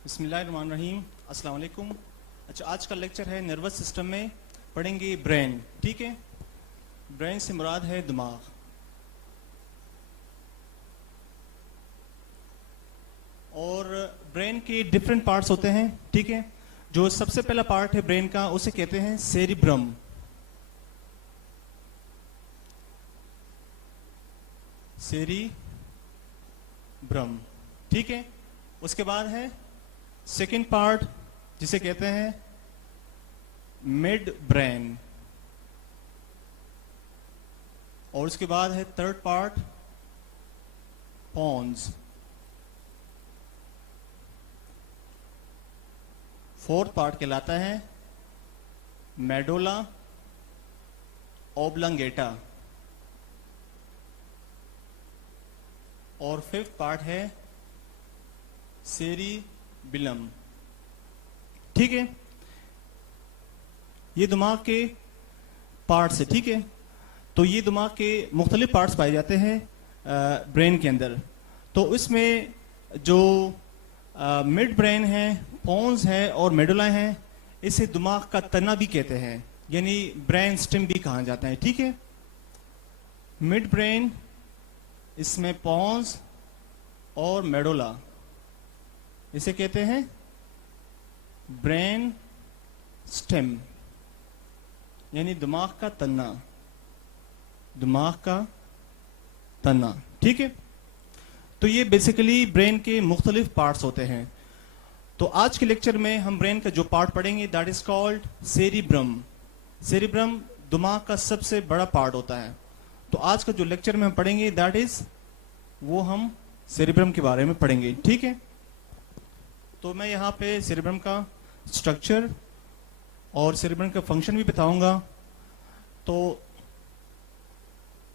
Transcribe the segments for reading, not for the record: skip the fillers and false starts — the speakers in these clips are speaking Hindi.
बिस्मिल्लाहिर्रहमानिर्रहीम, अस्सलाम वालेकुम। अच्छा, आज का लेक्चर है नर्वस सिस्टम में पढ़ेंगे ब्रेन। ठीक है, ब्रेन से मुराद है दिमाग। और ब्रेन के डिफरेंट पार्ट्स होते हैं। ठीक है, जो सबसे पहला पार्ट है ब्रेन का उसे कहते हैं सेरिब्रम। सेरिब्रम, ठीक है। उसके बाद है सेकंड पार्ट जिसे कहते हैं मिड ब्रेन, और उसके बाद है third part pons. Fourth part कहलाता है मेडुला ओब्लंगेटा, और फिफ्थ पार्ट है सेरिबिलम। ठीक है, ये दिमाग के पार्ट्स है। ठीक है, तो ये दिमाग के मुख्तलिफ पार्ट्स पाए जाते हैं ब्रेन के अंदर। तो इसमें जो मिड ब्रेन है, पॉन्स है और मेडुला है, इसे दिमाग का तना भी कहते हैं, यानी ब्रेन स्टेम भी कहा जाता है। ठीक है, मिड ब्रेन, इसमें पॉन्स और मेडुला, इसे कहते हैं ब्रेन स्टेम, यानी दिमाग का तना। दिमाग का तना, ठीक है। तो ये बेसिकली ब्रेन के मुख्तलिफ पार्ट्स होते हैं। तो आज के लेक्चर में हम ब्रेन का जो पार्ट पढ़ेंगे that is called cerebrum. Cerebrum दिमाग का सबसे बड़ा पार्ट होता है। तो आज का जो लेक्चर में हम पढ़ेंगे दैट इज वो हम सेरिब्रम के बारे में पढ़ेंगे। ठीक है, तो मैं यहाँ पे सेरिब्रम का स्ट्रक्चर और सेरिब्रम का फंक्शन भी बताऊंगा। तो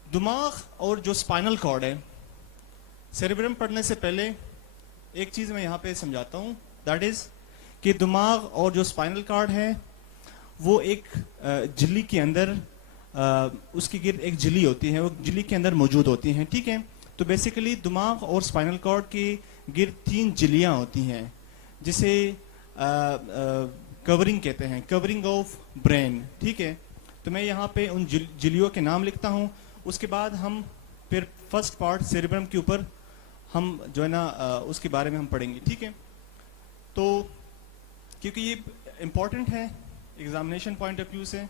दिमाग और जो स्पाइनल कॉर्ड है, सेरिब्रम पढ़ने से पहले एक चीज मैं यहाँ पे समझाता हूँ, दैट इज कि दिमाग और जो स्पाइनल कॉर्ड है वो एक झिल्ली के अंदर, उसकी गिर्द एक झिल्ली होती है, वो झिल्ली के अंदर मौजूद होती हैं। ठीक है, तो बेसिकली दिमाग और स्पाइनल कॉर्ड के गिर्द 3 झिल्लियाँ होती हैं, जिसे कवरिंग कहते हैं, कवरिंग ऑफ ब्रेन। ठीक है, तो मैं यहाँ पे उन झिल्लियों के नाम लिखता हूँ। उसके बाद हम फिर फर्स्ट पार्ट सेरिब्रम के ऊपर हम जो है ना उसके बारे में हम पढ़ेंगे। ठीक है, तो क्योंकि ये इम्पोर्टेंट है एग्जामिनेशन पॉइंट ऑफ व्यू से,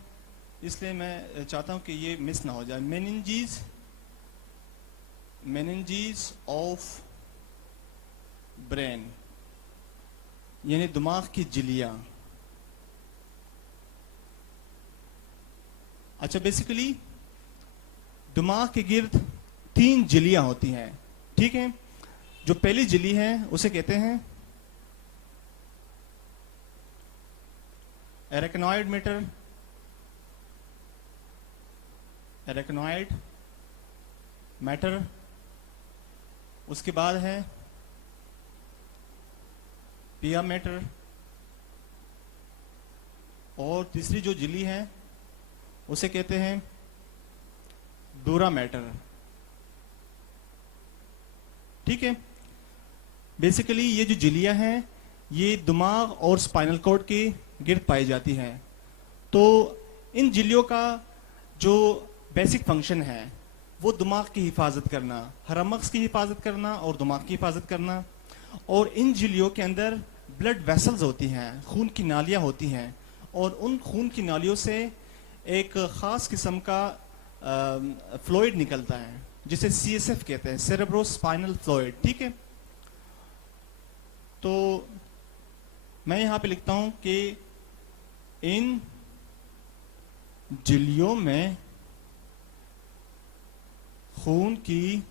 इसलिए मैं चाहता हूँ कि ये मिस ना हो जाए। मेनिंजीज ऑफ ब्रेन, यानी दिमाग की झिल्लियां। अच्छा, बेसिकली दिमाग के गिर्द 3 झिल्लियां होती हैं। ठीक है, जो पहली झिल्ली है उसे कहते हैं एरेक्नॉइड मैटर। उसके बाद है पिया मैटर, और तीसरी जो झिल्ली है उसे कहते हैं डूरा मैटर। ठीक है, बेसिकली ये जो झिल्लियां हैं ये दिमाग और स्पाइनल कॉर्ड के गिर्द पाई जाती हैं। तो इन झिल्लियों का जो बेसिक फंक्शन है वो दिमाग की हिफाजत करना, हरमक्स की हिफाजत करना और दिमाग की हिफाजत करना। और इन झिल्लियों के अंदर ब्लड वेसल्स होती हैं, खून की नालियां होती हैं, और उन खून की नालियों से एक खास किस्म का फ्लूइड निकलता है जिसे CSF कहते हैं, सेरेब्रोस्पाइनल फ्लूइड। ठीक है, तो मैं यहां पे लिखता हूं कि इन झिल्लियों में खून की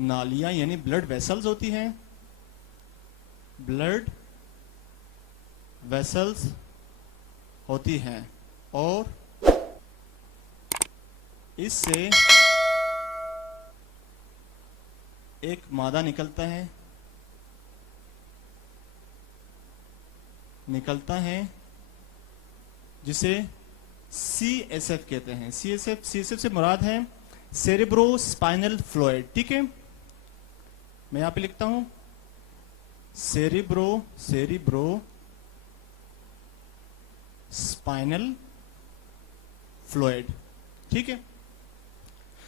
नालियां यानी ब्लड वेसल्स होती हैं, ब्लड वेसल्स होती हैं, और इससे एक मादा निकलता है जिसे CSF कहते हैं। CSF से मुराद है सेरेब्रोस्पाइनल फ्लूइड। ठीक है, मैं यहां पे लिखता हूं सेरिब्रो स्पाइनल फ्लूइड। ठीक है।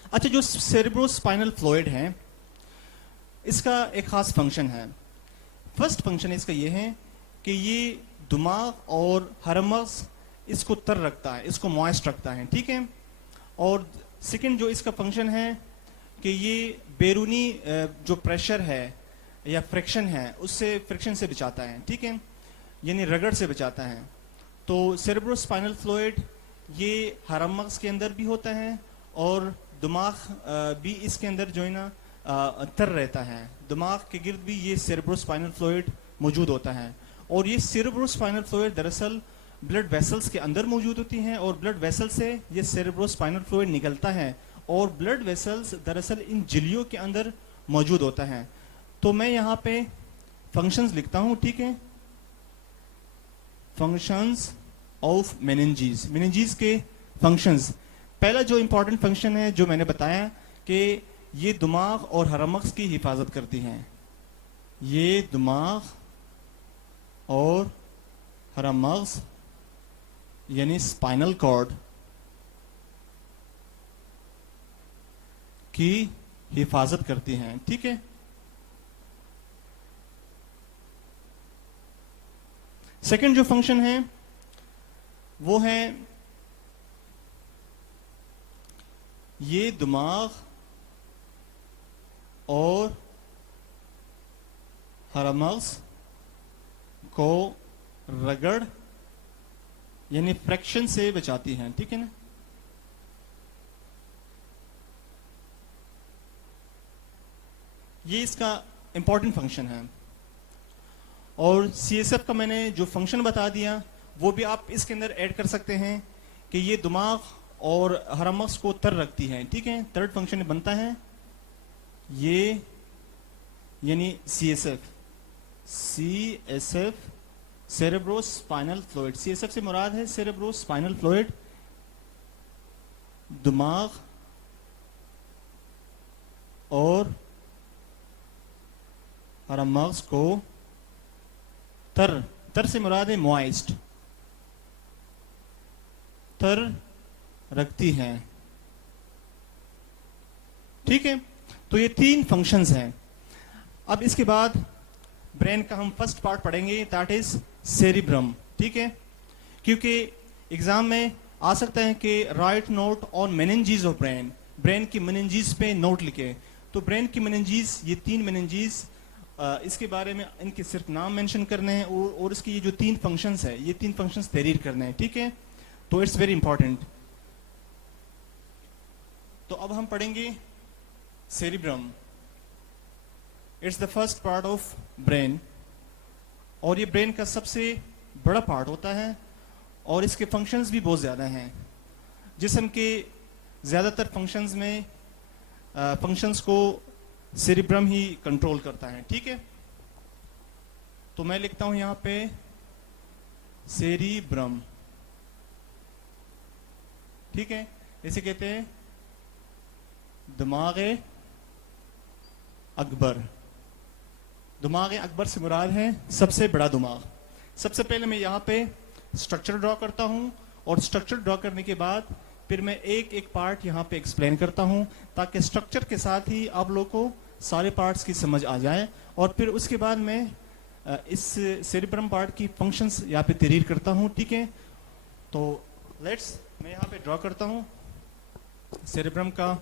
अच्छा, जो सेरिब्रो स्पाइनल फ्लूइड है, इसका एक खास फंक्शन है। फर्स्ट फंक्शन इसका ये है कि ये दिमाग और हरमस इसको तर रखता है, इसको मॉइस्ट रखता है। ठीक है। और सेकंड जो इसका फंक्शन है कि ये बैरूनी जो प्रेशर है या फ्रिक्शन है, उससे फ्रिक्शन से बचाता है। ठीक है, यानी रगड़ से बचाता है। तो सेरेब्रो स्पाइनल फ्लूइड ये हरमस के अंदर भी होता है और दिमाग भी इसके अंदर जो है ना तर रहता है। दिमाग के गिर्द भी ये सेरेब्रो स्पाइनल फ्लूइड मौजूद होता है। और ये सेरेब्रो स्पाइनल फ्लूइड दरअसल ब्लड वेसल्स के अंदर मौजूद होती हैं और ब्लड वेसल से ये सेरेब्रो स्पाइनल फ्लूइड निकलता है और ब्लड वेसल्स दरअसल इन झिल्लियों के अंदर मौजूद होता है। तो मैं यहाँ पे फंक्शंस लिखता हूँ। ठीक है, फंक्शंस ऑफ मेनिंजीज, मेनिंजीज के फंक्शंस। पहला जो इंपॉर्टेंट फंक्शन है जो मैंने बताया कि ये दिमाग और हरमक्स की हिफाजत करती हैं। ये दिमाग और हरमक्स यानी स्पाइनल कॉर्ड की हिफाजत करती हैं। ठीक है। सेकंड जो फंक्शन है वो है ये दिमाग और हरमक्स को रगड़ यानी फ्रैक्शन से बचाती हैं। ठीक है ना। ये इसका इंपॉर्टेंट फंक्शन है। और सीएसएफ का मैंने जो फंक्शन बता दिया वो भी आप इसके अंदर ऐड कर सकते हैं कि ये दिमाग और हरमक्स को तर रखती है। ठीक है। थर्ड फंक्शन बनता है ये यानी CSF, CSF cerebro spinal fluid. CSF से मुराद है सेरेब्रो स्पाइनल फ्लूइड, दिमाग और हरमक्स को तर से मुराद है मॉइस्ट, तर रखती है। ठीक है। तो ये तीन फंक्शंस हैं। अब इसके बाद ब्रेन का हम फर्स्ट पार्ट पढ़ेंगे, दैट इज सेरिब्रम। ठीक है। क्योंकि एग्जाम में आ सकता है कि write note on meninges of brain, brain की मेनिंजीज पे नोट लिखे। तो ब्रेन की मेनिंजीज, ये तीन मेनिंजीज, इसके बारे में इनके सिर्फ नाम मेंशन करने हैं और इसकी ये जो तीन फंक्शंस है, ये तीन फंक्शंस तहरीर करने हैं। ठीक है। तो इट्स वेरी इंपॉर्टेंट। तो अब हम पढ़ेंगे cerebrum. It's the first part of brain और ये ब्रेन का सबसे बड़ा पार्ट होता है और इसके फंक्शंस भी बहुत ज़्यादा हैं। जिस्म के ज़्यादातर फंक्शंस में फंक्शंस को सेरिब्रम ही कंट्रोल करता है। ठीक है। तो मैं लिखता हूं यहां पे सेरिब्रम। ठीक है। इसे कहते हैं दिमाग अकबर। दिमाग अकबर से मुराद है सबसे बड़ा दिमाग। सबसे पहले मैं यहाँ पे स्ट्रक्चर ड्रॉ करता हूँ और स्ट्रक्चर ड्रॉ करने के बाद फिर मैं एक एक पार्ट यहाँ पे एक्सप्लेन करता हूँ ताकि स्ट्रक्चर के साथ ही आप लोग को सारे पार्ट्स की समझ आ जाए। और फिर उसके बाद मैं इस सेरिब्रम पार्ट की फंक्शंस यहाँ पे तहरीर करता हूँ। ठीक है। तो लेट्स, मैं यहाँ पे ड्रॉ करता हूँ सेरिब्रम का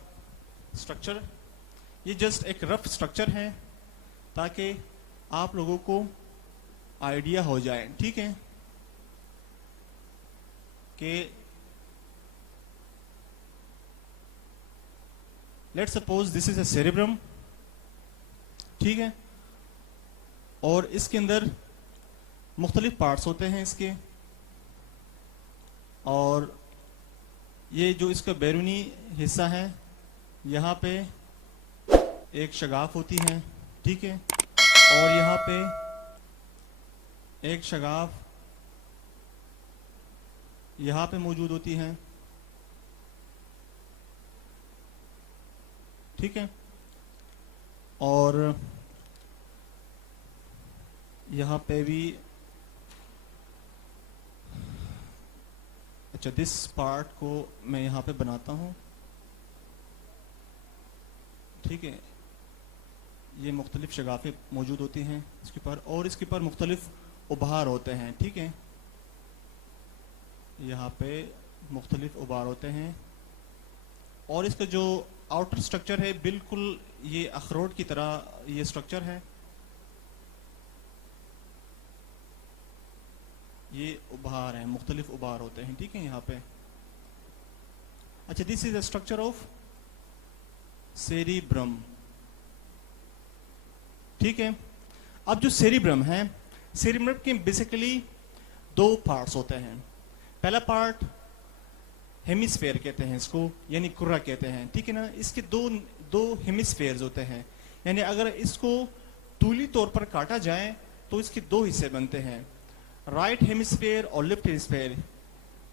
स्ट्रक्चर। ये जस्ट एक रफ स्ट्रक्चर है ताकि आप लोगों को आइडिया हो जाए। ठीक है कि let's suppose this is a cerebrum. ठीक है। और इसके अंदर मुख्तलिफ पार्ट्स होते हैं इसके, और ये जो इसका बैरूनी हिस्सा है यहाँ पे एक शगाफ होती है। ठीक है। और यहाँ पे एक शगाफ यहाँ पे मौजूद होती है। ठीक है। और यहाँ पे भी अच्छा, दिस पार्ट को मैं यहाँ पे बनाता हूँ, ठीक है। ये मुख्तलिफ शगाफें मौजूद होती हैं इसके ऊपर, और इसके ऊपर मुख्तलिफ उभार होते हैं, ठीक है। यहाँ पे मुख्तलिफ उभार होते हैं, और इसका जो आउटर स्ट्रक्चर है बिल्कुल ये अखरोट की तरह ये स्ट्रक्चर है। ये उभार है, मुख्तलिफ उभार होते हैं, ठीक है यहाँ पे। अच्छा, this is the structure of cerebrum, ठीक है। अब जो सेरिब्रम है, सेरिब्रम के बेसिकली दो पार्ट्स होते हैं। पहला पार्ट हेमिस्फेयर कहते हैं इसको, यानी कुर्रा कहते हैं, ठीक है ना। इसके दो हेमिस्फेयर्स होते हैं, यानी अगर इसको तूली तौर पर काटा जाए तो इसके दो हिस्से बनते हैं, राइट हेमिस्फेयर और लेफ्ट हेमिस्फेयर।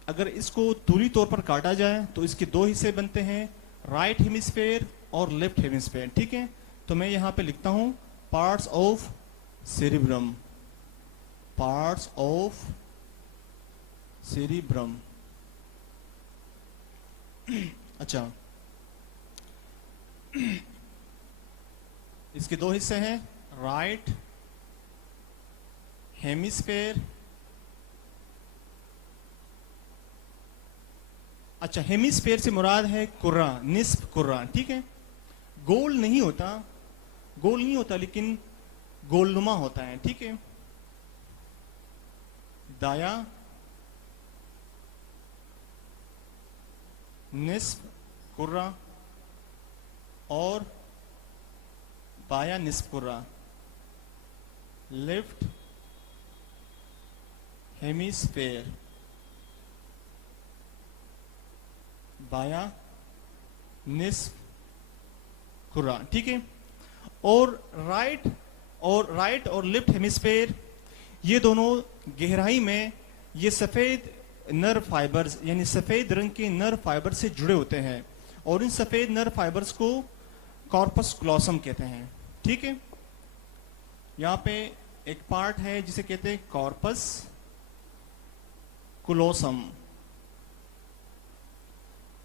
अगर इसको तूली तौर पर काटा जाए तो इसके दो हिस्से बनते हैं, राइट हेमिस्फेयर और लेफ्ट हेमिस्फेयर, ठीक है। तो मैं यहाँ पे लिखता हूँ parts of cerebrum, parts of cerebrum. अच्छा, इसके दो हिस्से हैं, राइट हेमिस्फेयर। अच्छा, हेमिस्फेयर से मुराद है कुर्रा, निस्फ कुर्रा, ठीक है। गोल नहीं होता, गोल नहीं होता लेकिन गोलनुमा होता है, ठीक है। दाया निस्फ कुर्रा और बाया निस्फ कुर्रा, लेफ्ट हेमिस्फेयर, बाया निस्फ कुर्रा, ठीक है। और राइट और लेफ्ट हेमिस्फेयर, ये दोनों गहराई में ये सफेद नर्व फाइबर्स यानी सफेद रंग के नर्व फाइबर से जुड़े होते हैं, और इन सफेद नर्व फाइबर्स को कॉर्पस क्लोसम कहते हैं, ठीक है। यहाँ पे एक पार्ट है जिसे कहते हैं कॉर्पस क्लोसम।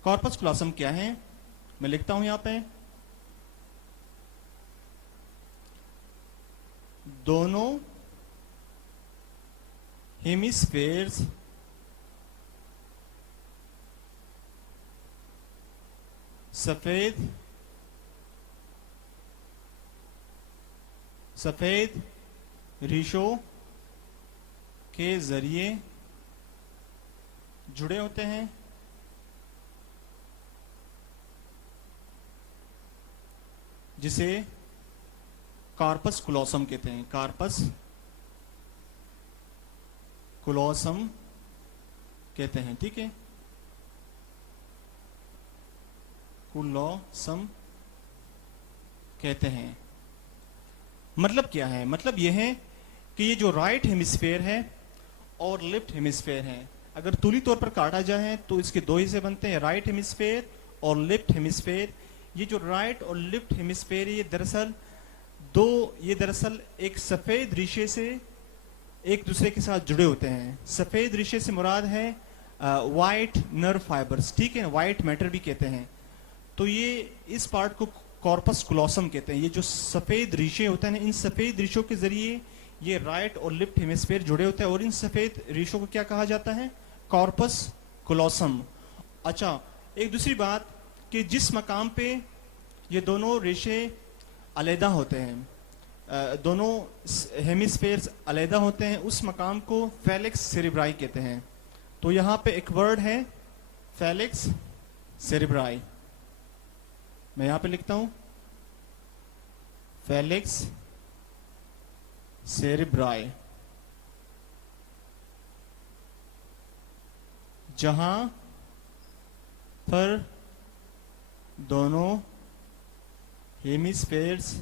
कॉर्पस क्लोसम क्या है, मैं लिखता हूं यहाँ पे, दोनों हेमिस्फेयर्स सफेद रीशों के जरिए जुड़े होते हैं, जिसे कार्पस क्लोसम कहते हैं, कार्पस क्लोसम कहते हैं, ठीक है। क्लोसम कहते हैं। मतलब क्या है, मतलब यह है कि ये जो राइट हेमिस्फेयर है और लेफ्ट हेमिस्फेयर है, अगर तुली तौर पर काटा जाए तो इसके दो हिस्से बनते हैं, राइट हेमिस्फेयर और लेफ्ट हेमिस्फेयर। ये जो राइट और लेफ्ट हेमिस्फेयर ये दरअसल एक सफेद रिशे से एक दूसरे के साथ जुड़े होते हैं। सफेद रिशे से मुराद है वाइट नर्व फाइबर्स, ठीक है, वाइट मैटर भी कहते हैं। तो ये इस पार्ट को कॉर्पस क्लोसम कहते हैं। ये जो सफेद रिशे होते हैं, इन सफेद रिशों के जरिए ये राइट और लेफ्ट हेमिस्फेयर जुड़े होते हैं, और इन सफेद रिशों को क्या कहा जाता है, कॉर्पस क्लोसम। अच्छा, एक दूसरी बात कि जिस मकाम पे ये दोनों रेशे अलहदा होते हैं, दोनों हेमिस्फेयर्स अलहदा होते हैं, उस मकाम को फेलिक्स सेरेब्राई कहते हैं। तो यहाँ पे एक वर्ड है फेलिक्स सेरेब्राई, मैं यहाँ पे लिखता हूं फेलिक्स सेरेब्राई, जहां पर दोनों हेमिस्फेयर्स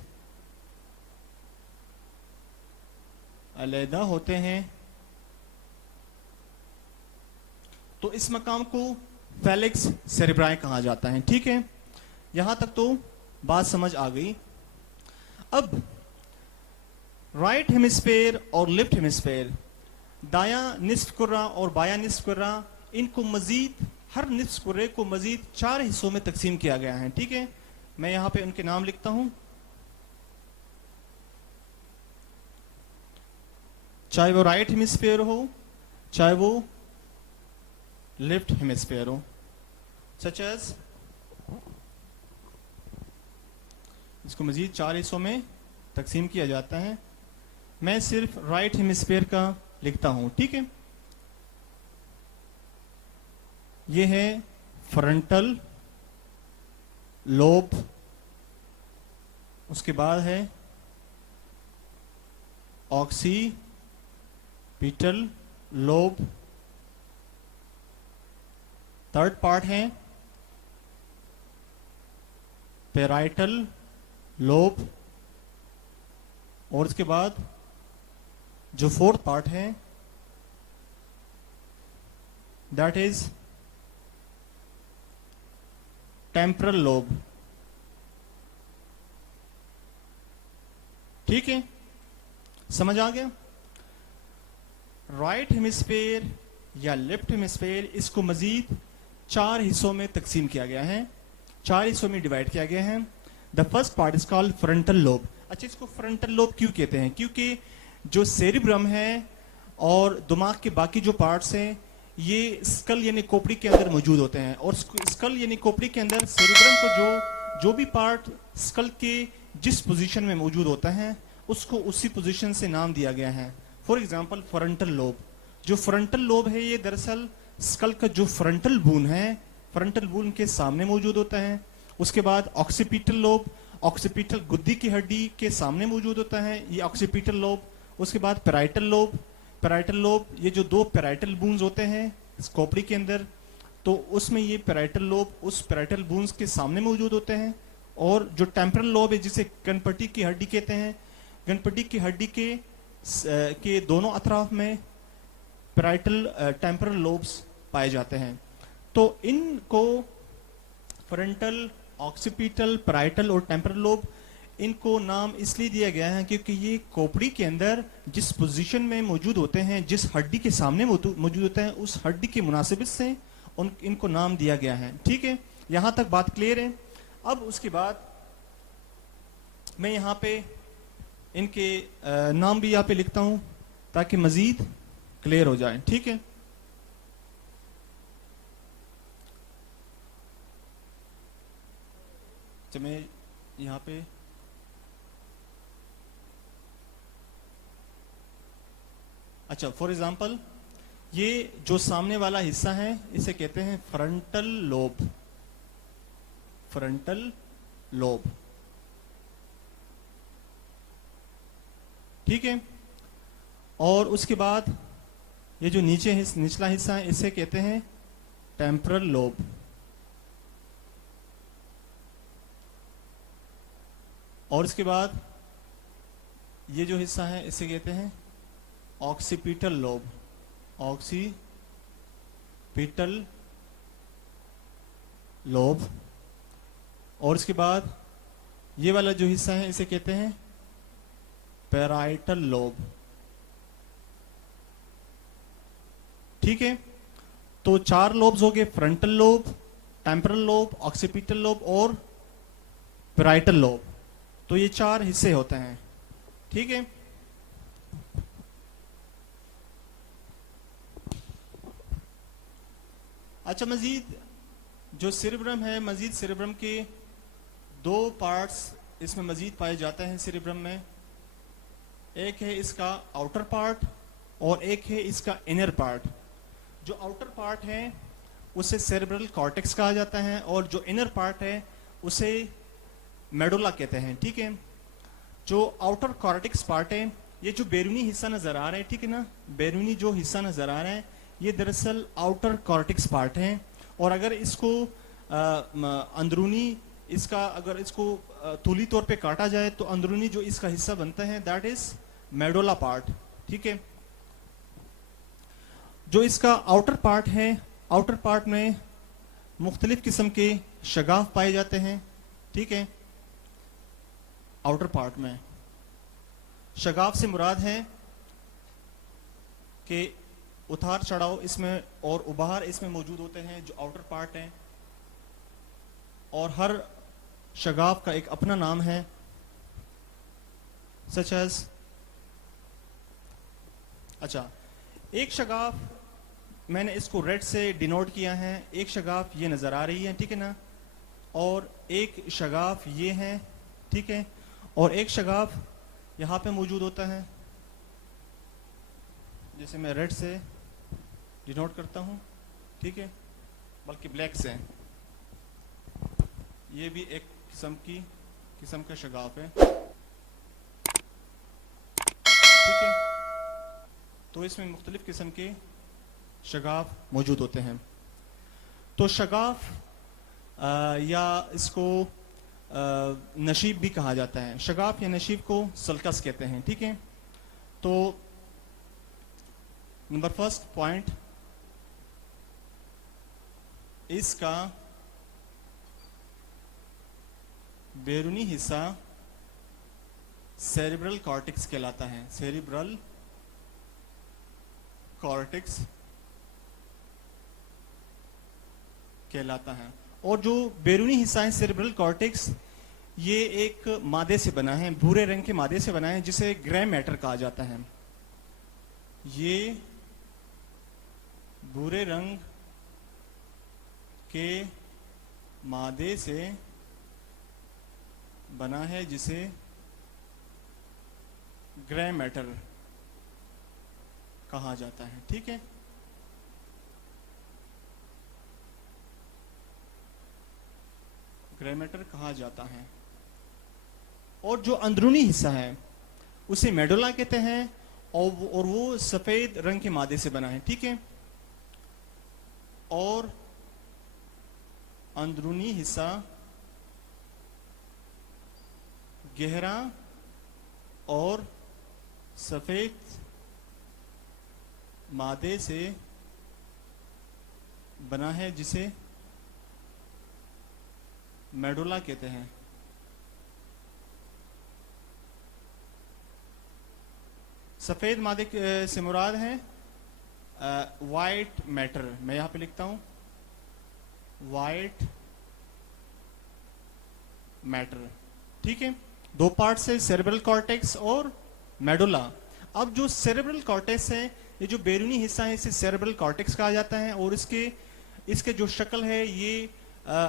अलहदा होते हैं, तो इस मकाम को फेलिक्स सेरेब्राई कहा जाता है, ठीक है। यहां तक तो बात समझ आ गई। अब राइट हेमिस्फेयर और लेफ्ट हेमिस्फेयर, दायां निस्फ कुर्रा और बायां निस्फ कुर्रा, इनको मजीद हर निस्फ कुर्रे को मजीद 4 हिस्सों में तकसीम किया गया है। ठीक है, मैं यहां पे उनके नाम लिखता हूं, चाहे वो राइट हेमिस्फेयर हो चाहे वो लेफ्ट हेमिस्फेयर हो। सच एज, इसको मजीद 4 हिस्सों में तकसीम किया जाता है। मैं सिर्फ राइट हेमिस्फेयर का लिखता हूं। ठीक है, ये है फ्रंटल लोब, उसके बाद है ऑक्सीपिटल लोब, थर्ड पार्ट है पेराइटल लोब, और इसके बाद जो फोर्थ पार्ट है दैट इज टेम्परल लोब। ठीक है, समझ आ गया? राइट हेमिस्फेयर या लेफ्ट हेमिस्फेयर, इसको मजीद 4 हिस्सों में तकसीम किया गया है, 4 हिस्सों में डिवाइड किया गया है। The first part is called frontal lobe. अच्छा, इसको फ्रंटल लोब क्यों कहते हैं? क्योंकि जो सेरिब्रम है और दिमाग के बाकी जो पार्ट्स हैं ये स्कल यानी खोपड़ी के अंदर मौजूद होते हैं, और स्कल यानी खोपड़ी के अंदर सेरिब्रम को जो भी पार्ट स्कल के जिस पोजीशन में मौजूद होता है उसको उसी पोजीशन से नाम दिया गया है। फॉर एग्जांपल फ्रंटल लोब, जो फ्रंटल लोब है ये दरअसल स्कल का जो फ्रंटल बून है, फ्रंटल बून के सामने मौजूद होता है। उसके बाद ऑक्सीपिटल लोब, ऑक्सीपिटल गुद्दी की हड्डी के सामने मौजूद होता है, ये ऑक्सीपिटल लोब। उसके बाद पेराइटल लोब, पेराइटल लोब ये जो 2 पेराइटल बून्स होते हैं खोपड़ी के अंदर, तो उसमें ये पेराइटल लोब उस पेराइटल बून्स के सामने मौजूद होते हैं। और जो टेम्परल लोब है जिसे गनपट्टी की हड्डी कहते हैं, गनपट्टी की हड्डी के दोनों अतराफ में पेराइटल टेम्परल लोब्स पाए जाते हैं। तो इनको फ्रंटल, ऑक्सीपिटल, पेराइटल और टेम्परल लोब, इनको नाम इसलिए दिया गया है क्योंकि ये खोपड़ी के अंदर जिस पोजीशन में मौजूद होते हैं, जिस हड्डी के सामने मौजूद होते हैं, उस हड्डी की मुनासिबत से इनको नाम दिया गया है। ठीक है, यहां तक बात क्लियर है? अब उसके बाद मैं यहां पे इनके नाम भी यहां पे लिखता हूं ताकि मजीद क्लियर हो जाए। ठीक है, तो मैं यहां पे अच्छा, फॉर एग्जांपल ये जो सामने वाला हिस्सा है इसे कहते हैं फ्रंटल लोब, फ्रंटल लोब। ठीक है, और उसके बाद ये जो निचला हिस्सा है इसे कहते हैं टेम्परल लोब। और इसके बाद ये जो हिस्सा है इसे कहते हैं ऑक्सीपिटल लोब, ऑक्सीपिटल लोब। और इसके बाद ये वाला जो हिस्सा है इसे कहते हैं पेराइटल लोब। ठीक है, तो 4 लोब्स हो गए, frontal lobe, temporal lobe, occipital lobe और पेराइटल लोब। तो ये 4 हिस्से होते हैं। ठीक है, अच्छा, मजीद जो सेरिब्रम है, मजीद सेरिब्रम के 2 पार्ट्स इसमें मजीद पाए जाते हैं सेरिब्रम में। एक है इसका आउटर पार्ट और एक है इसका इनर पार्ट। जो आउटर पार्ट है उसे सेरेब्रल कॉर्टेक्स कहा जाता है और जो इनर पार्ट है उसे मेडुला कहते हैं। ठीक है, जो आउटर कॉर्टेक्स पार्ट है, ये जो बैरूनी हिस्सा नजर आ रहा है, ठीक है ना, बैरूनी जो हिस्सा नजर आ रहा है ये दरअसल आउटर कॉर्टेक्स पार्ट है। और अगर इसको अंदरूनी इसका अगर इसको तूली तौर पे काटा जाए तो अंदरूनी जो इसका हिस्सा बनता है दैट इज मेडुला पार्ट। ठीक है, जो इसका आउटर पार्ट है, आउटर पार्ट में मुख्तलिफ किस्म के शगाफ पाए जाते हैं। ठीक है, आउटर पार्ट में शगाफ से मुराद है कि उतार चढ़ाव इसमें और उभार इसमें मौजूद होते हैं जो आउटर पार्ट हैं, और हर शगाफ का एक अपना नाम है, सच एज, अच्छा, एक शगाफ मैंने इसको रेड से डिनोट किया है, एक शगाफ ये नजर आ रही है, ठीक है ना, और एक शगाफ ये है, ठीक है, और एक शगाफ यहाँ पे मौजूद होता है, जैसे मैं रेड से डिनोट करता हूँ, ठीक है, बल्कि ब्लैक से, ये भी एक किस्म का शगाफ है, ठीक है। तो इसमें मुख्तलिफ किस्म के शगाफ मौजूद होते हैं। तो शगाफ या इसको नशीब भी कहा जाता है। शगाफ या नशीब को सल्कस कहते हैं, ठीक है। तो नंबर फर्स्ट पॉइंट, इसका बैरूनी हिस्सा सेरिब्रल कॉर्टेक्स कहलाता है, सेरिब्रल कॉर्टेक्स कहलाता है। और जो बैरूनी हिस्सा है सेरिब्रल कॉर्टेक्स, ये एक मादे से बना है, भूरे रंग के मादे से बना है, जिसे ग्रे मैटर कहा जाता है। ये भूरे रंग के मादे से बना है, जिसे ग्रे मैटर कहा जाता है, ठीक है। ग्रे मैटर कहा जाता है। और जो अंदरूनी हिस्सा है उसे मेडुला कहते हैं, और वो सफेद रंग के मादे से बना है, ठीक है। और अंदरूनी हिस्सा गहरा और सफेद मादे से बना है, जिसे मेडुला कहते हैं। सफेद मादे से मुराद है वाइट मैटर, मैं यहां पे लिखता हूं वाइट मैटर, ठीक है। दो पार्ट से, सेरेब्रल कॉर्टेक्स और मेडुला। अब जो सेरेब्रल कॉर्टेक्स है, ये जो बैरूनी हिस्सा है, इसे सेरेब्रल कॉर्टेक्स कहा जाता है, और इसके जो शक्ल है ये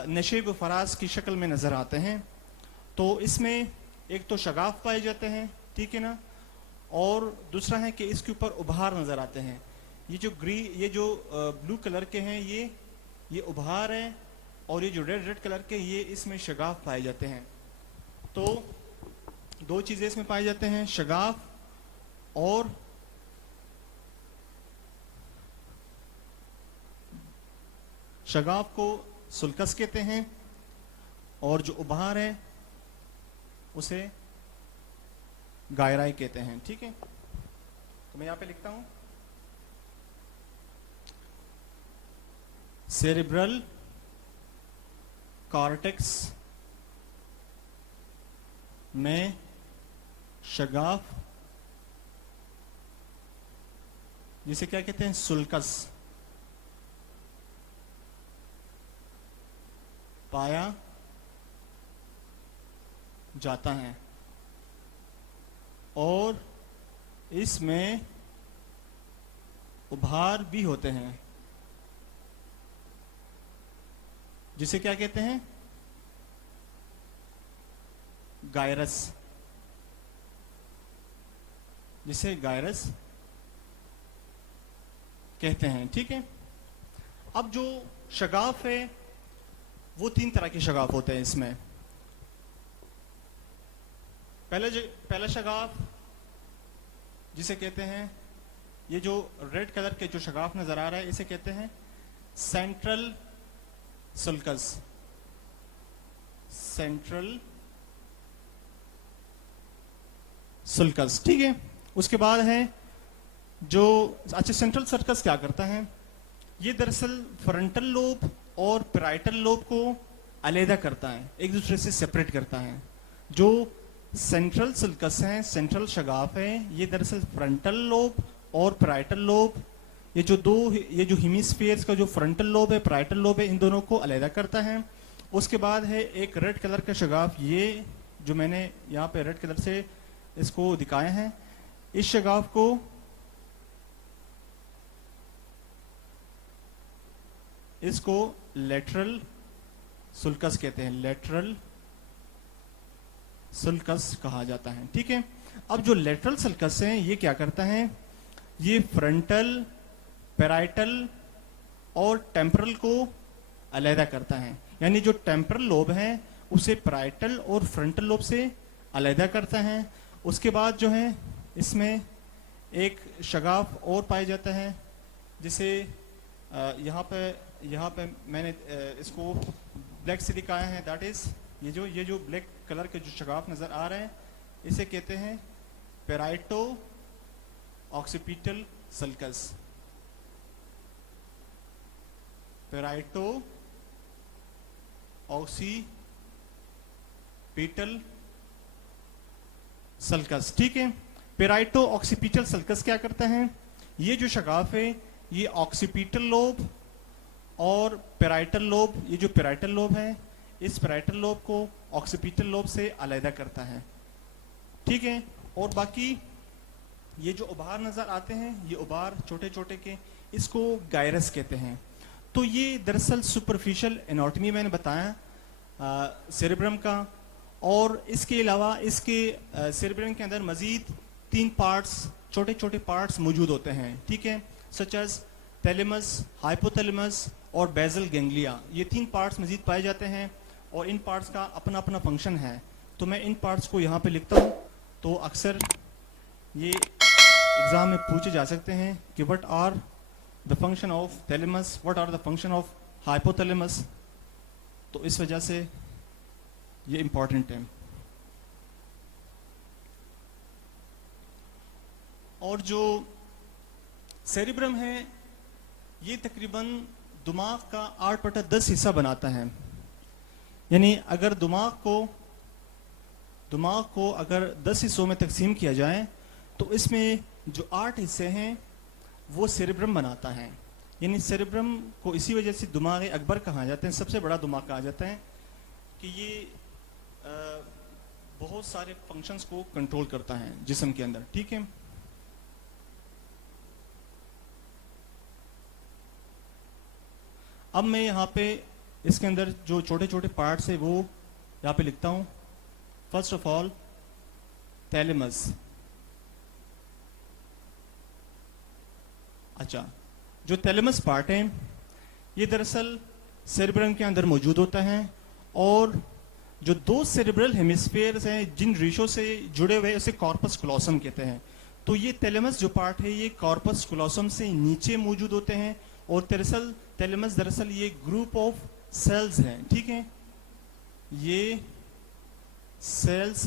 नशेब फराज की शक्ल में नजर आते हैं। तो इसमें एक तो शगाफ पाए जाते हैं, ठीक है ना, और दूसरा है कि इसके ऊपर उभार नजर आते हैं। ये जो ब्लू कलर के हैं ये उभार है, और ये जो रेड कलर के ये इसमें शगाफ पाए जाते हैं। तो दो चीजें इसमें पाए जाते हैं, शगाफ और शगाफ को सुल्कस कहते हैं, और जो उभार है उसे गायराई कहते हैं, ठीक है। तो मैं यहां पे लिखता हूं सेरिब्रल कॉर्टेक्स में शगाफ, जिसे क्या कहते हैं, सुल्कस, पाया जाता है, और इसमें उभार भी होते हैं, जिसे क्या कहते हैं, गायरस, जिसे गायरस कहते हैं, ठीक है। अब जो शगाफ है वो तीन तरह के शगाफ होते हैं इसमें। पहला शगाफ जिसे कहते हैं, ये जो रेड कलर के जो शगाफ नजर आ रहा है इसे कहते हैं सेंट्रल सुल्कस, सेंट्रल सुल्कस, ठीक है। उसके बाद है जो, अच्छा, सेंट्रल सर्कस क्या करता है, ये दरअसल फ्रंटल लोब और पैराइटल लोब को अलहदा करता है, एक दूसरे से सेपरेट करता है। जो सेंट्रल सल्कस हैं, सेंट्रल शगाफ है, ये दरअसल फ्रंटल लोब और पैराइटल लोब, ये जो हेमिस्फीयर्स का जो फ्रंटल लोब है, पैराइटल लोब है, इन दोनों को अलहदा करता है। उसके बाद है एक रेड कलर का शगाफ, ये जो मैंने यहाँ पे रेड कलर से इसको दिखाया है, इस शगाफ को इसको लेटरल सुल्कस कहते हैं, लेटरल सल्कस कहा जाता है। ठीक है, अब जो लेटरल सल्कस है ये क्या करता है, ये फ्रंटल, पैराइटल और टेम्परल को अलहदा करता है। यानी जो टेम्परल लोब है उसे पैराइटल और फ्रंटल लोब से अलहदा करता है। उसके बाद जो है इसमें एक शगाफ और पाया जाता है, जिसे यहाँ पे मैंने इसको ब्लैक से दिखाया है, दैट इज ये जो ब्लैक कलर के जो शगाफ नजर आ रहे हैं इसे कहते हैं पैराइटो ऑक्सीपिटल सल्कस, पैराइटो ऑक्सीपिटल सल्कस। ठीक है, पैराइटो ऑक्सीपिटल सल्कस क्या करता है, ये जो शगाफ है ये ऑक्सीपिटल लोब और पैराइटल लोब, ये जो पैराइटल लोब है इस पैराइटल लोब को ऑक्सीपिटल लोब से अलहदा करता है। ठीक है, और बाकी ये जो उभार नजर आते हैं, ये उभार छोटे छोटे के, इसको गायरस कहते हैं। तो ये दरअसल सुपरफिशियल एनाटॉमी मैंने बताया सेरेब्रम का, और इसके अलावा इसके सेरेब्रम के अंदर मजीद 3 पार्ट्स, छोटे छोटे पार्ट्स मौजूद होते हैं। ठीक है, सच एज थैलेमस, हाइपोथैलेमस और बेसल गैंग्लिया, ये 3 पार्ट्स मजीद पाए जाते हैं और इन पार्ट्स का अपना अपना फंक्शन है। तो मैं इन पार्ट्स को यहाँ पे लिखता हूँ, तो अक्सर ये एग्जाम में पूछे जा सकते हैं कि what are the function of thalamus, what are the function of hypothalamus, तो इस वजह से ये इंपॉर्टेंट है। और जो सेरिब्रम है ये तकरीबन दिमाग का 8/10 हिस्सा बनाता है। यानी अगर दिमाग को अगर 10 हिस्सों में तकसीम किया जाए तो इसमें जो 8 हिस्से हैं वो सेरिब्रम बनाता है। यानी सेरिब्रम को इसी वजह से दिमाग अकबर कहा जाता है, सबसे बड़ा दिमाग कहा जाता है, कि ये बहुत सारे फंक्शंस को कंट्रोल करता है जिस्म के अंदर। ठीक है, अब मैं यहाँ पे इसके अंदर जो छोटे छोटे पार्ट्स है वो यहाँ पे लिखता हूँ। फर्स्ट ऑफ ऑल थैलेमस, अच्छा जो थैलेमस पार्ट है ये दरअसल सेरेब्रम के अंदर मौजूद होता है, और जो 2 सेरेब्रल हेमिस्फीयर्स हैं जिन रीशों से जुड़े हुए उसे कॉर्पस क्लोसम कहते हैं। तो ये थैलेमस जो पार्ट है ये कॉर्पस क्लोसम से नीचे मौजूद होते हैं, और थैलेमस दरअसल ये ग्रुप ऑफ सेल्स हैं। ठीक है, ये सेल्स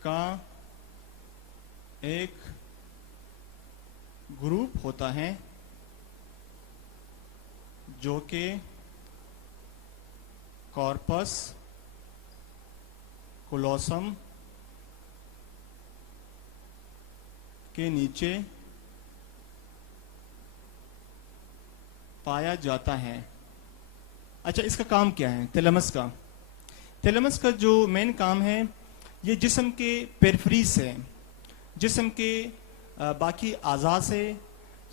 का एक ग्रुप होता है जो कि कॉर्पस कोलोसम के नीचे पाया जाता है। अच्छा, इसका काम क्या है थैलेमस का? थैलेमस का जो मेन काम है ये जिस्म के पेरिफेरी से, जिस्म के बाकी आज़ा से,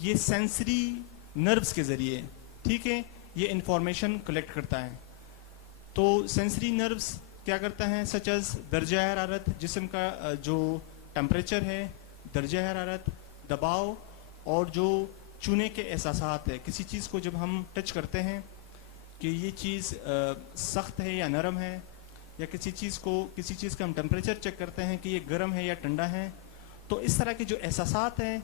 ये सेंसरी नर्व्स के ज़रिए, ठीक है, ये इंफॉर्मेशन कलेक्ट करता है। तो सेंसरी नर्व्स क्या करता है, सच एज दर्जा हरारत, जिस्म का जो टेम्परेचर है, दर्जा हरारत, दबाव, और जो चूने के एहसासात है। किसी चीज़ को जब हम टच करते हैं कि ये चीज़ सख्त है या नरम है, या किसी चीज़ का हम टेम्परेचर चेक करते हैं कि ये गर्म है या ठंडा है, तो इस तरह के जो एहसासात हैं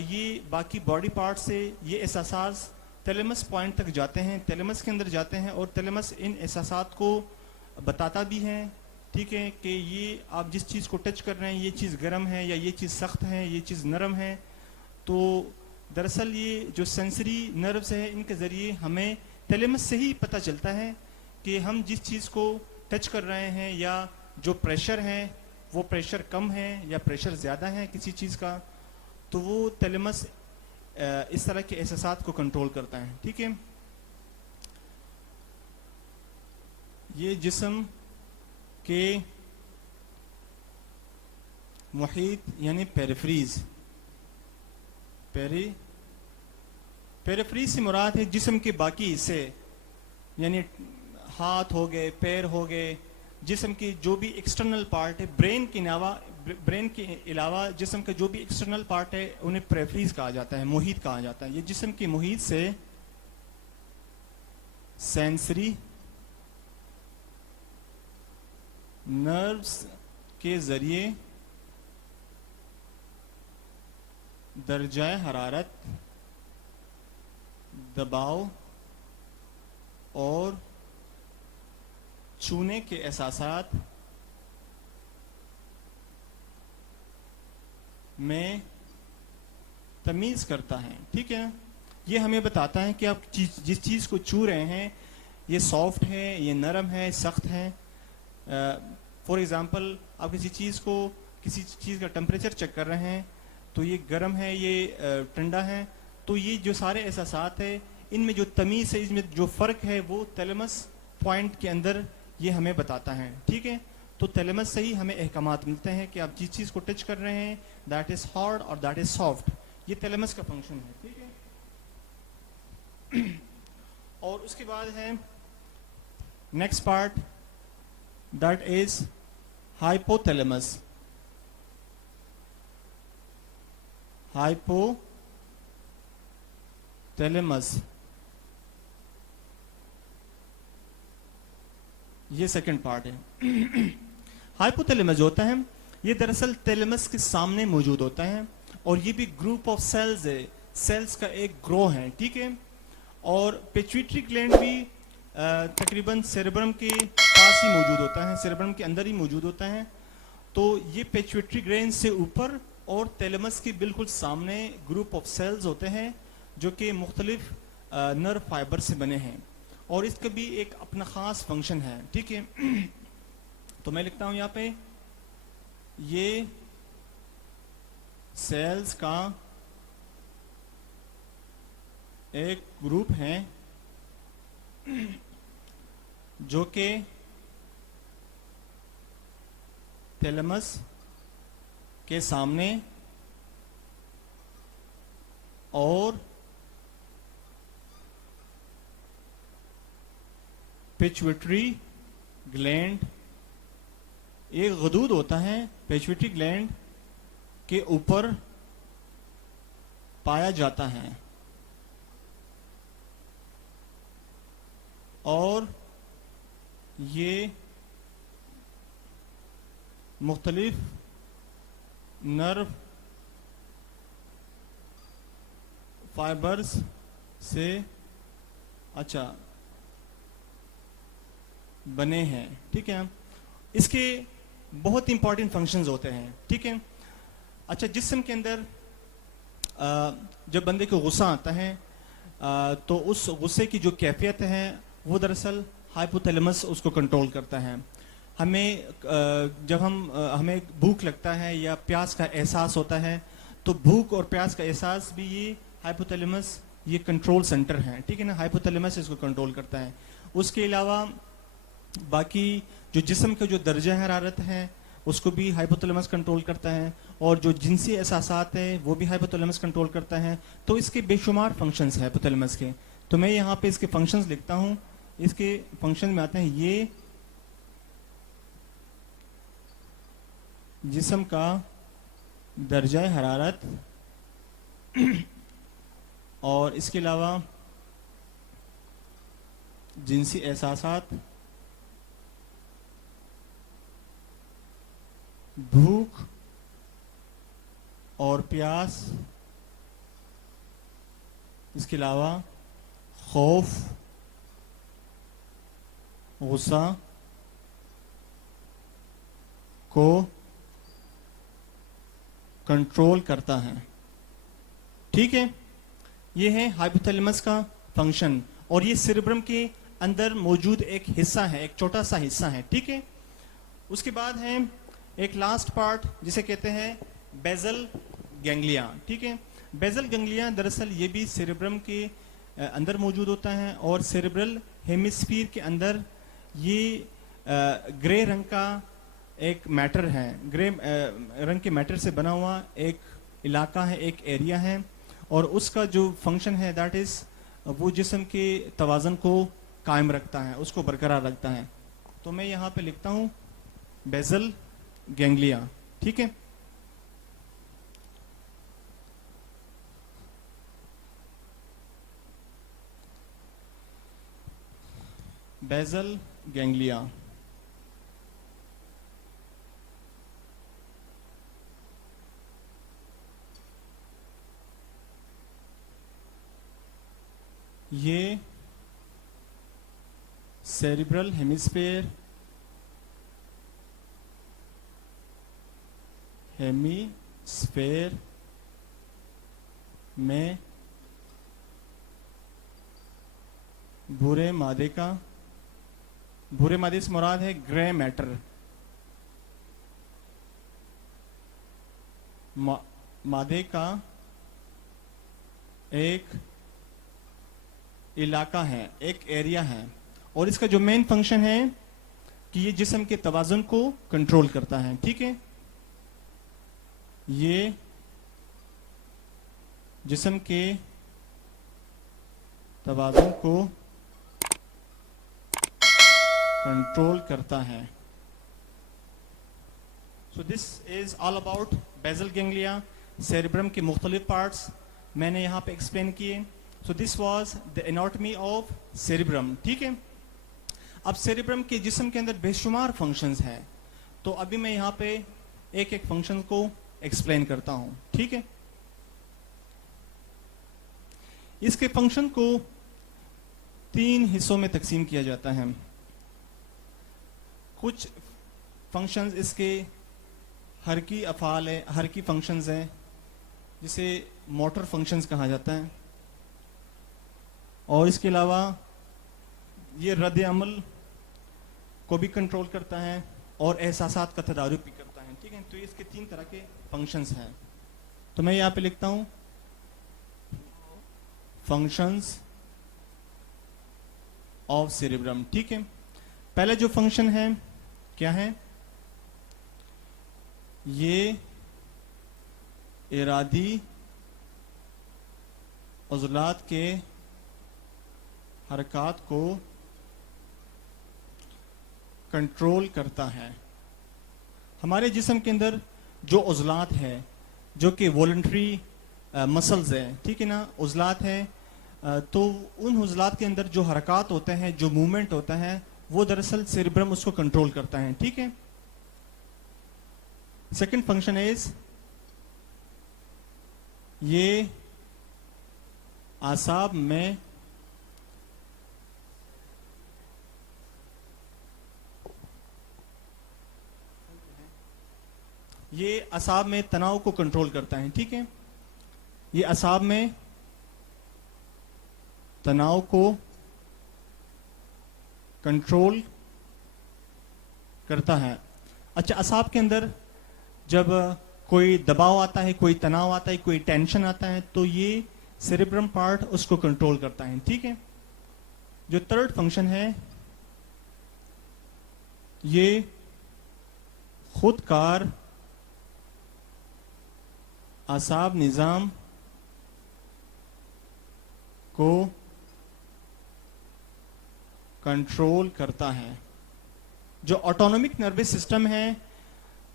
ये बाकी बॉडी पार्ट से ये एहसासात थैलेमस पॉइंट तक जाते हैं, थैलेमस के अंदर जाते हैं, और थैलेमस इन एहसासात को बताता भी है, ठीक है, कि ये आप जिस चीज़ को टच कर रहे हैं ये चीज़ गर्म है या ये चीज़ सख्त है, ये चीज़ नरम है। तो दरअसल ये जो सेंसरी नर्व्स है इनके ज़रिए हमें थैलेमस से ही पता चलता है कि हम जिस चीज़ को टच कर रहे हैं या जो प्रेशर है वो प्रेशर कम है या प्रेशर ज़्यादा है किसी चीज़ का, तो वो थैलेमस इस तरह के एहसासात को कंट्रोल करता है। ठीक है, ये जिस्म के मुहीत यानी पेरिफेरीज, पेरिफेरीज से मुराद है जिस्म के बाकी हिस्से, यानी हाथ हो गए, पैर हो गए, जिस्म की जो भी एक्सटर्नल पार्ट है, ब्रेन के अलावा जिस्म का जो भी एक्सटर्नल पार्ट है उन्हें पेरिफेरीज कहा जाता है, मुहीत कहा जाता है। ये जिस्म के मुहीत से सेंसरी नर्व्स के जरिए दर्जाए हरारत, दबाव और छूने के एहसासात में तमीज़ करता है। ठीक है, ये हमें बताता है कि आप जिस चीज़ को छू रहे हैं ये सॉफ्ट है, ये नरम है, सख्त है। फॉर एग्ज़ाम्पल, आप किसी चीज़ का टेम्परेचर चेक कर रहे हैं तो ये गर्म है, ये ठंडा है, तो ये जो सारे एहसासात है इनमें जो तमीज़ है, इसमें जो फ़र्क है वो थैलेमस पॉइंट के अंदर ये हमें बताता है। ठीक है, तो थैलेमस से ही हमें अहकामात मिलते हैं कि आप जिस चीज़ को टच कर रहे हैं दैट इज़ हार्ड और दैट इज़ सॉफ्ट, ये थैलेमस का फंक्शन है। ठीक है, और उसके बाद है next part that is hypothalamus. Hypothalamus ये सेकंड पार्ट है। हाइपोथैलेमस जो होता है ये दरअसल थैलेमस के सामने मौजूद होता है और ये भी ग्रुप ऑफ सेल्स है, सेल्स का एक ग्रो है। ठीक है, और पिट्यूटरी ग्लैंड भी तकरीबन सेरेब्रम के पास ही मौजूद होता है, सेरेब्रम के अंदर ही मौजूद होता है। तो ये पिट्यूटरी ग्लैंड से ऊपर और थैलेमस के बिल्कुल सामने ग्रुप ऑफ सेल्स होते हैं जो कि मुख्तलिफ नर्व फाइबर से बने हैं और इसका भी एक अपना ख़ास फंक्शन है। ठीक है, तो मैं लिखता हूं यहाँ पे ये सेल्स का एक ग्रुप है जो कि थैलेमस के सामने और पिट्यूटरी ग्लैंड, एक गदूद होता है पिट्यूटरी ग्लैंड के ऊपर पाया जाता है और ये मुख्तलिफ नर्व फाइबर्स से बने हैं। ठीक है, इसके बहुत इंपॉर्टेंट फंक्शंस होते हैं। ठीक है, अच्छा, जिस्म के अंदर जब बंदे को गुस्सा आता है तो उस गुस्से की जो कैफियत है वो दरअसल हाइपोथैलेमस उसको कंट्रोल करता है। हमें भूख लगता है या प्यास का एहसास होता है तो भूख और प्यास का एहसास भी ये हाइपोथैलेमस, ये कंट्रोल सेंटर है। ठीक है ना, हाइपोथैलेमस इसको कंट्रोल करता है। उसके अलावा बाकी जो जिस्म का जो दर्जा हरारत है उसको भी हाइपोथैलेमस कंट्रोल करता है और जो जिनसी एहसासात है वो भी हाइपोथैलेमस कंट्रोल करता है। तो इसके बेशुमार फंक्शंस हैं हाइपोथैलेमस के। तो मैं यहाँ पे इसके फंक्शंस लिखता हूँ। इसके फंक्शन में आते हैं ये जिस्म का दर्जा हरारत और इसके अलावा जिनसी एहसासात, भूख और प्यास, इसके अलावा खौफ, गुस्सा को कंट्रोल करता है। ठीक है, ये है हाइपोथैलेमस का फंक्शन और ये सेरेब्रम के अंदर मौजूद एक हिस्सा है, एक छोटा सा हिस्सा है। ठीक है, उसके बाद है एक लास्ट पार्ट जिसे कहते हैं बेजल गैंग्लिया, ठीक है। बेजल गैंग्लिया दरअसल ये भी सेरेब्रम के अंदर मौजूद होता है और सेरेब्रल हेमिस्फीयर के अंदर ये ग्रे रंग का एक मैटर है, ग्रे रंग के मैटर से बना हुआ एक इलाका है, एक एरिया है, और उसका जो फंक्शन है दैट इज वो जिस्म के तवाज़न को कायम रखता है, उसको बरकरार रखता है। तो मैं यहाँ पे लिखता हूँ बेजल गैंग्लिया, ठीक है। बेजल गैंग्लिया, ये सेरिब्रल हेमिस्फेयर में भूरे मादे से मुराद है ग्रे मैटर, मादे का एक इलाका है, एक एरिया है, और इसका जो मेन फंक्शन है कि ये जिस्म के तवाज़ुन को कंट्रोल करता है, ठीक है। ये जिस्म के तवाज़ुन को कंट्रोल करता है। So this is all about bezel ganglia. Cerebrum के मुख्तलिफ पार्ट्स मैंने यहाँ पे एक्सप्लेन किए। So this was the anatomy of cerebrum, ठीक है। अब सेरेब्रम के जिस्म के अंदर बेशुमार फंक्शंस हैं, तो अभी मैं यहाँ पे एक एक फंक्शन को एक्सप्लेन करता हूँ, ठीक है। इसके फंक्शन को 3 हिस्सों में तकसीम किया जाता है। कुछ फंक्शंस इसके हरकी अफ़ाल है, हरकी फंक्शंस हैं, जिसे मोटर फंक्शंस कहा जाता है, और इसके अलावा ये रद्द अमल को भी कंट्रोल करता है और एहसासात का तदारुक भी करता है, ठीक है। तो इसके 3 तरह के फंक्शंस हैं। तो मैं यहाँ पे लिखता हूँ फंक्शंस ऑफ सेरेब्रम, ठीक है। पहले जो फंक्शन है क्या है, ये इरादी उज़लात के हरकत को कंट्रोल करता है। हमारे जिस्म के अंदर जो उज़लात है, जो कि वॉलंटरी मसल्स है, ठीक है ना, उज़लात है, तो उन उज़लात के अंदर जो हरकत होते हैं, जो मूवमेंट होता है, वो दरअसल सेरेब्रम उसको कंट्रोल करता है, ठीक है। सेकंड फंक्शन इज ये आसाब में तनाव को कंट्रोल करता है, ठीक है। ये असाब में तनाव को कंट्रोल करता है। अच्छा, असाब के अंदर जब कोई दबाव आता है, कोई तनाव आता है, कोई टेंशन आता है, तो ये सेरेब्रम पार्ट उसको कंट्रोल करता है, ठीक है। जो थर्ड फंक्शन है, ये खुदकार असाब निज़ाम को कंट्रोल करता है। जो ऑटोनॉमिक नर्वस सिस्टम है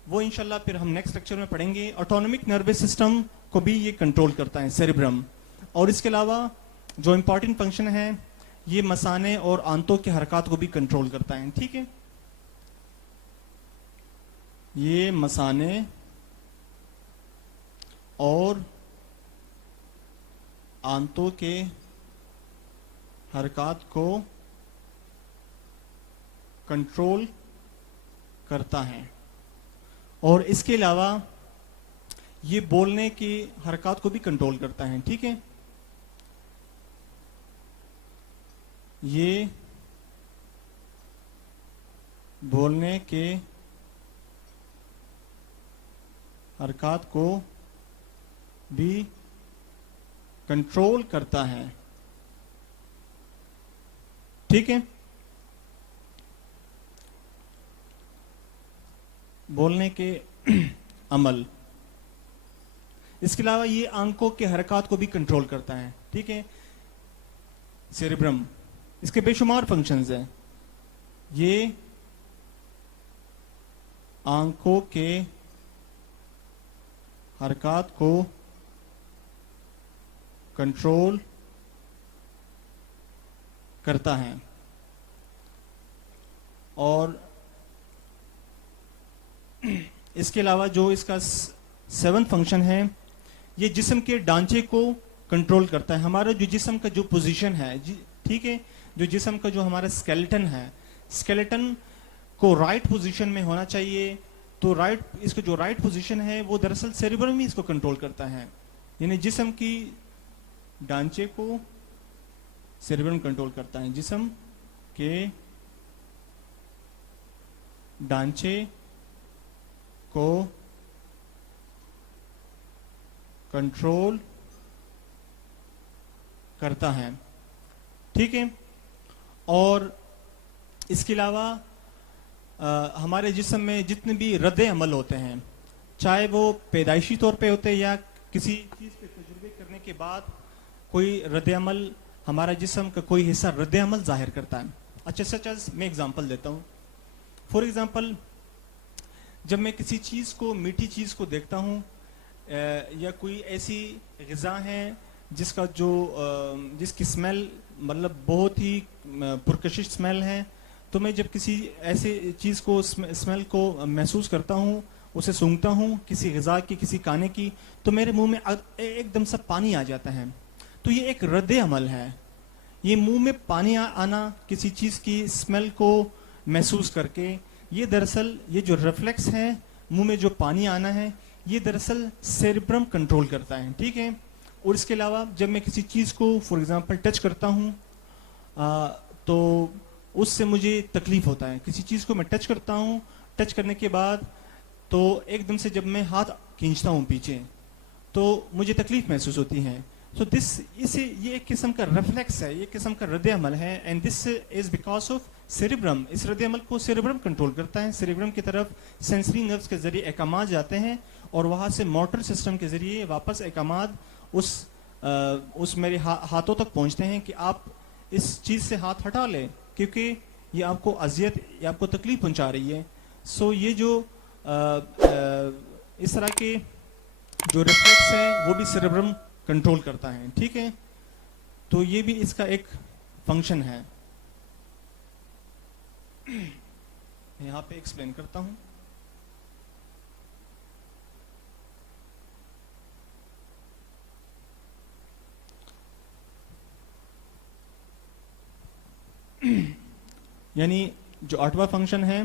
वो इंशाल्लाह फिर हम नेक्स्ट लेक्चर में पढ़ेंगे। ऑटोनॉमिक नर्वस सिस्टम को भी ये कंट्रोल करता है सेरेब्रम। और इसके अलावा जो इंपॉर्टेंट फंक्शन है, ये मसाने और आंतों की हरकत को भी कंट्रोल करता है, ठीक है। ये मसाने और आंतों के हरकत को कंट्रोल करता है। और इसके अलावा ये बोलने की हरकत को भी कंट्रोल करता है, ठीक है। ये बोलने के हरकत को भी कंट्रोल करता है। ठीक है, बोलने के अमल। इसके अलावा ये आंखों के हरकत को भी कंट्रोल करता है। ठीक है, सेरेब्रम, इसके बेशुमार फंक्शंस हैं। ये आंखों के हरकत को कंट्रोल करता है। और इसके अलावा जो इसका 7th फंक्शन है, ये जिस्म के ढांचे को कंट्रोल करता है। हमारा जो जिस्म का जो पोजीशन है, ठीक है, जो जिस्म का जो हमारा स्केलेटन है, स्केलेटन को राइट पोजीशन में होना चाहिए। तो इसका जो राइट पोजीशन है वो दरअसल सेरेब्रम ही इसको कंट्रोल करता है। यानी जिस्म की ढांचे को सेरेब्रम कंट्रोल करता है। जिस्म के ढांचे को कंट्रोल करता है। ठीक है, और इसके अलावा हमारे जिस्म में जितने भी रद्द अमल होते हैं, चाहे वो पैदाइशी तौर पे होते हैं या किसी चीज़ पे तजुर्बे करने के बाद कोई रद्द अमल, हमारा जिस्म का कोई हिस्सा रद्द अमल जाहिर करता है। अच्छा, सच एज मैं एग्जांपल देता हूँ। फॉर एग्जांपल, जब मैं किसी चीज़ को, मीठी चीज़ को देखता हूँ या कोई ऐसी ग़िज़ा है जिसका जो जिसकी स्मेल मतलब बहुत ही पुरकशिश स्मेल है, तो मैं जब किसी ऐसे चीज़ को, स्मेल को महसूस करता हूँ, उसे सूंघता हूँ, किसी ग़िज़ा की, किसी खाने की, तो मेरे मुंह में एकदम सा पानी आ जाता है। तो ये एक रद्द अमल है। ये मुंह में पानी आना किसी चीज़ की स्मेल को महसूस करके, ये दरअसल ये जो रिफ्लेक्स है, मुंह में जो पानी आना है, ये दरअसल सेरेब्रम कंट्रोल करता है। ठीक है, और इसके अलावा जब मैं किसी चीज़ को फॉर एग्जांपल टच करता हूँ तो उससे मुझे तकलीफ होता है। किसी चीज़ को मैं टच करता हूँ, टच करने के बाद तो एकदम से जब मैं हाथ खींचता हूँ पीछे तो मुझे तकलीफ महसूस होती है। सो ये एक किस्म का रिफ्लेक्स है, ये किस्म का रद्द अमल है, and this is because of cerebrum. इस रद्द अमल को सेरेब्रम कंट्रोल करता है। सेरेब्रम की तरफ सेंसरी नर्व्स के जरिए अहकाम जाते हैं और वहाँ से मोटर सिस्टम के जरिए वापस अहकाम उस मेरे हाथों तक पहुँचते हैं कि आप इस चीज़ से हाथ हटा लें क्योंकि ये आपको अजियत या आपको तकलीफ पहुँचा रही है। सो ये जो इस तरह के जो रिफ्लेक्स है वो भी सेरेब्रम कंट्रोल करता है। ठीक है, तो ये भी इसका एक फंक्शन है। यहाँ पे एक्सप्लेन करता हूँ। यानी जो 8वां फंक्शन है,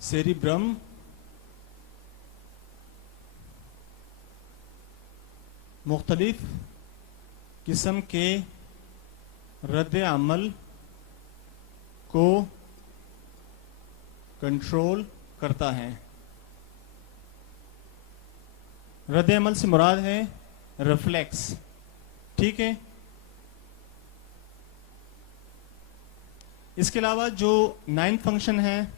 सेरेब्रम मुख्तलिफ किस्म के रद्द अमल को कंट्रोल करता है। रद्द अमल से मुराद है रिफ्लेक्स। ठीक है, इसके अलावा जो 9th फंक्शन है,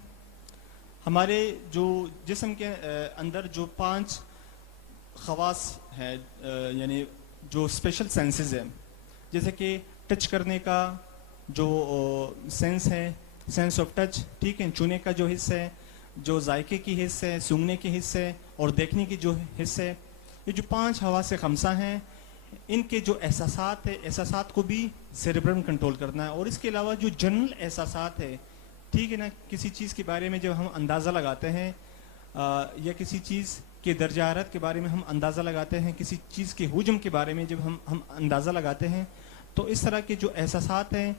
हमारे जो जिस्म के अंदर जो 5 खवास है, यानी जो स्पेशल सेंसेस है, जैसे कि टच करने का जो सेंस है, सेंस ऑफ टच। ठीक है, छूने का जो हिस्सा है, जो जायके की हिस्सा है, सूंघने के हिस्से और देखने की जो हिस्से, ये जो 5 हवा से खमसा हैं, इनके जो एहसासात है, एहसासात को भी सेरेब्रम कंट्रोल करना है। और इसके अलावा जो जनरल एहसासात है, ठीक है ना, किसी चीज़ के बारे में जब हम अंदाज़ा लगाते हैं या किसी चीज़ के दर्जा हरारत के बारे में हम अंदाज़ा लगाते हैं, किसी चीज़ के हुजम के बारे में जब हम अंदाज़ा लगाते हैं, तो इस तरह के जो एहसासात हैं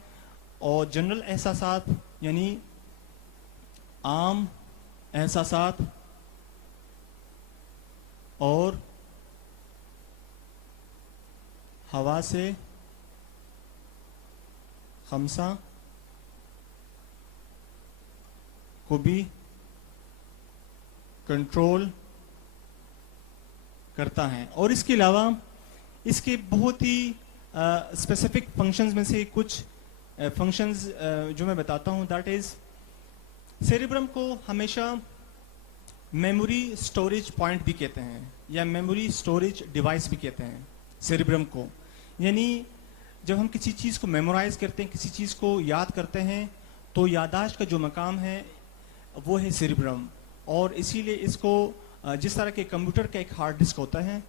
और जनरल एहसासात यानी आम एहसासात और हवा से खमसा को भी कंट्रोल करता है। और इसके अलावा इसके बहुत ही स्पेसिफिक फंक्शंस में से कुछ फंक्शंस जो मैं बताता हूं, दैट इज सेरिब्रम को हमेशा मेमोरी स्टोरेज पॉइंट भी कहते हैं या मेमोरी स्टोरेज डिवाइस भी कहते हैं सेरिब्रम को। यानी जब हम किसी चीज़ को मेमोराइज करते हैं, किसी चीज़ को याद करते हैं, तो यादाश्त का जो मकाम है वो है सेरिब्रम। और इसीलिए इसको जिस तरह के कंप्यूटर का एक हार्ड डिस्क होता है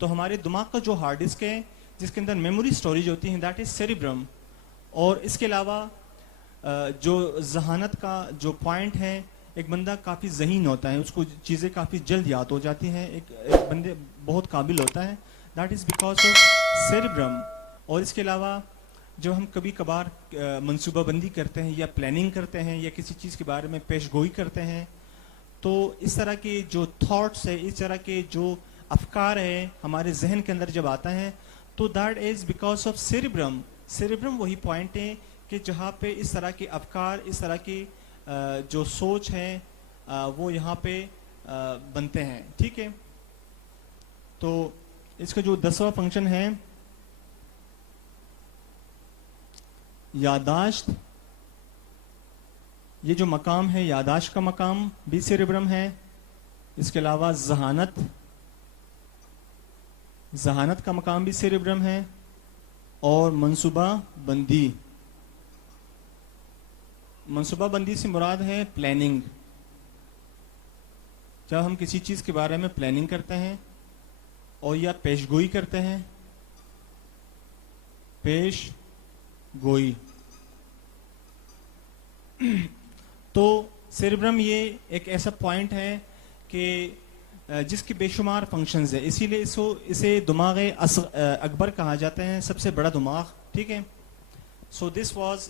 तो हमारे दिमाग का जो हार्ड डिस्क है जिसके अंदर मेमोरी स्टोरेज होती है, दैट इज सेरिब्रम। और इसके अलावा जो जहानत का जो पॉइंट है, एक बंदा काफ़ी जहीन होता है, उसको चीज़ें काफ़ी जल्द याद हो जाती हैं, एक बंदे बहुत काबिल होता है, that is because of cerebrum. और इसके अलावा जब हम कभी कभार मनसूबाबंदी करते हैं या प्लानिंग करते हैं या किसी चीज़ के बारे में पेशगोई करते हैं, तो इस तरह के जो थॉट्स है, इस तरह के जो अफकार है हमारे जहन के अंदर जब आता है, तो that is because of cerebrum. Cerebrum वही पॉइंट है कि जहाँ पे इस तरह के अफकार, इस तरह की जो सोच है वो यहाँ पे बनते हैं। ठीक है, तो इसका जो 10वां फंक्शन है यादाश्त, ये जो मकाम है यादाश्त का मकाम भी सेरिब्रम है। इसके अलावा जहानत का मकाम भी सेरिब्रम है। और मनसूबाबंदी से मुराद है प्लानिंग। जब हम किसी चीज़ के बारे में प्लानिंग करते हैं और या पेशगोई करते हैं, पेशगोई तो सेरिब्रम ये एक ऐसा पॉइंट है कि जिसके बेशुमार फंक्शंस है, इसीलिए इसे दिमाग अकबर कहा जाता है, सबसे बड़ा दिमाग। ठीक है, so this was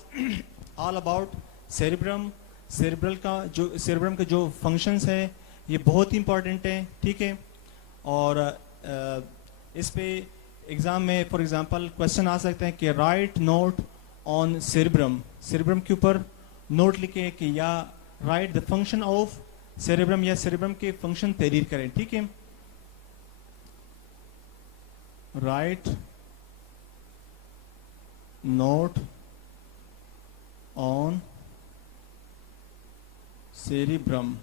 all about cerebrum. Cerebrum का जो फंक्शंस है ये बहुत ही इंपॉर्टेंट है। ठीक है, और इस पे एग्जाम में फॉर एग्जांपल क्वेश्चन आ सकते हैं कि write note on cerebrum. Cerebrum के ऊपर नोट लिखे कि या right the function of cerebrum, या सेरिब्रम के फंक्शन तहरीर करें। ठीक है, राइट नोट ऑन सेरिब्रम।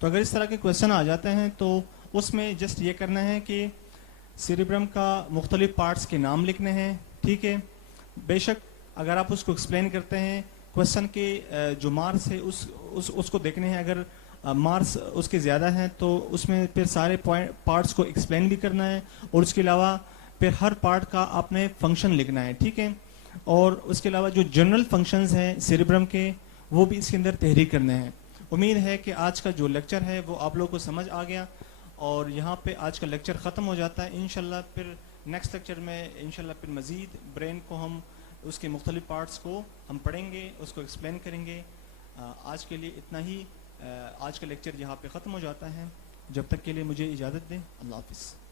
तो अगर इस तरह के क्वेश्चन आ जाते हैं तो उसमें जस्ट ये करना है कि सेरिब्रम का मुख्तलिफ पार्ट्स के नाम लिखने हैं। ठीक है, बेशक अगर आप उसको एक्सप्लेन करते हैं, क्वेश्चन के जो मार्क्स है उसको देखने हैं। अगर मार्क्स उसके ज़्यादा हैं तो उसमें फिर सारे पार्ट्स को एक्सप्लेन भी करना है, और उसके अलावा फिर हर पार्ट का आपने फंक्शन लिखना है। ठीक है, और उसके अलावा जो जनरल फंक्शंस हैं सेरिब्रम के वो भी इसके अंदर तहरीर करने हैं। उम्मीद है कि आज का जो लेक्चर है वो आप लोगों को समझ आ गया, और यहाँ पे आज का लेक्चर ख़त्म हो जाता है। इंशाल्लाह फिर नेक्स्ट लेक्चर में इंशाल्लाह फिर मज़ीद ब्रेन को हम उसके मुख्तलिफ पार्ट्स को हम पढ़ेंगे, उसको एक्सप्लेन करेंगे। आज के लिए इतना ही। आज का लेक्चर यहाँ पे ख़त्म हो जाता है। जब तक के लिए मुझे इजाज़त दें। अल्लाह हाफ़िज़।